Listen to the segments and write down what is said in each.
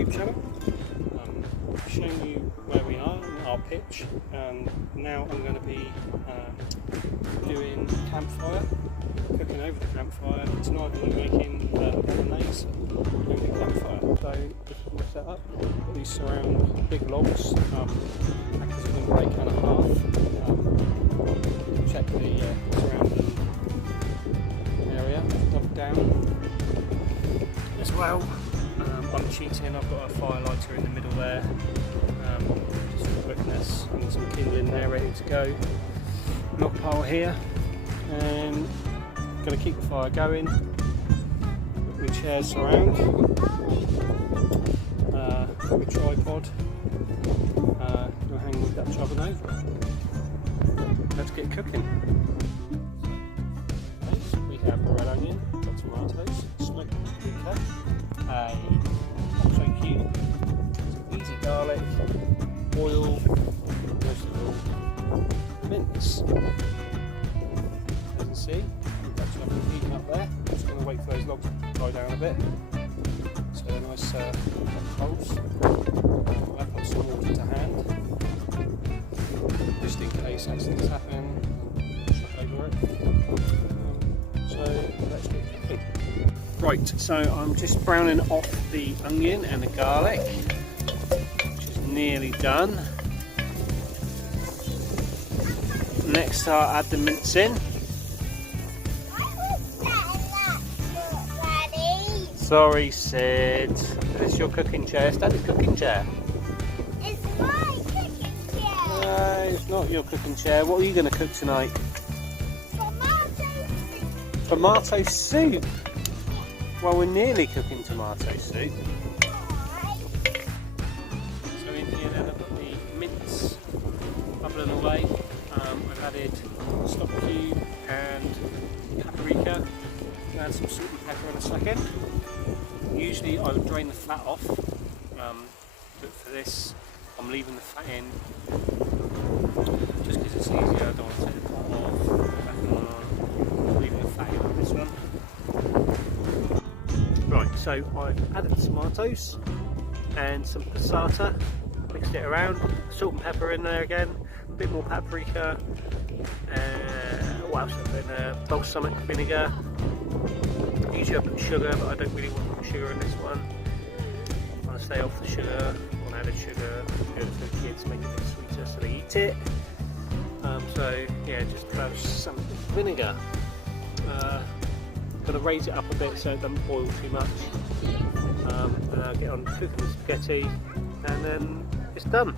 YouTube channel. Showing you where we are in our pitch, and now I'm going to be doing campfire, cooking over the campfire. Tonight we're making bolognese over the campfire. So this is my setup. Got these surround big logs, act as a windbreak and a half. Check the surrounding area, log down as well. I'm cheating, I've got a fire lighter in the middle there, just for quickness, and some kindling there ready to go. Log pile here, and going to keep the fire going. Put my chairs around, got my tripod, going to hang with that oven over. Let's get cooking. We have red onion, got tomatoes, smoked paprika, a tomato cube, some easy garlic, oil, vegetable, mince. As you can see, we've got some heating up there. I'm just going to wait for those logs to dry down a bit. So they're nice coals. I've got some water to hand, just in case accidents happen. Over it. So let's get cooking. Right, so I'm just browning off the onion and the garlic, which is nearly done. Next I'll add the mince in. Sorry Sid, it's your cooking chair. It's Daddy's cooking chair. It's my cooking chair. No, it's not your cooking chair. What are you going to cook tonight? Tomato soup. Well, we're nearly cooking tomato soup. So in here then I've got the mince bubbling away. I've added stock cube and paprika. I'll add some salt and pepper in a second. Usually I would drain the fat off, but for this I'm leaving the fat in just because it's easier. I don't want to take the pot off. I'm leaving the fat in on this one. Right, so I've added the tomatoes and some passata, mixed it around, salt and pepper in there again, a bit more paprika, what else have I put in there? Balsamic vinegar. Usually I put sugar, but I don't really want to put sugar in this one. I want to stay off the sugar, on added sugar, good for the kids, make it a bit sweeter so they eat it. So yeah, just throw some vinegar. Going to raise it up a bit so it doesn't boil too much. And I'll get on cooking the spaghetti, and then it's done.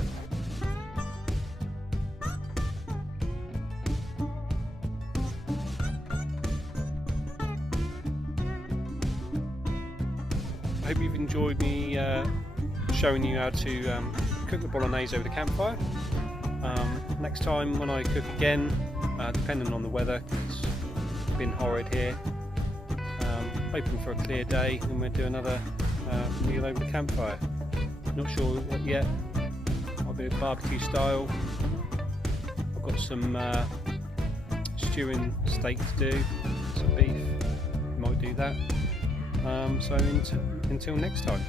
I hope you've enjoyed me showing you how to cook the bolognese over the campfire. Next time when I cook again, depending on the weather, it's been horrid here. Hoping for a clear day, and we'll do another meal over the campfire. Not sure what yet. I'll do it barbecue style. I've got some stewing steak to do, some beef. Might do that. So until next time.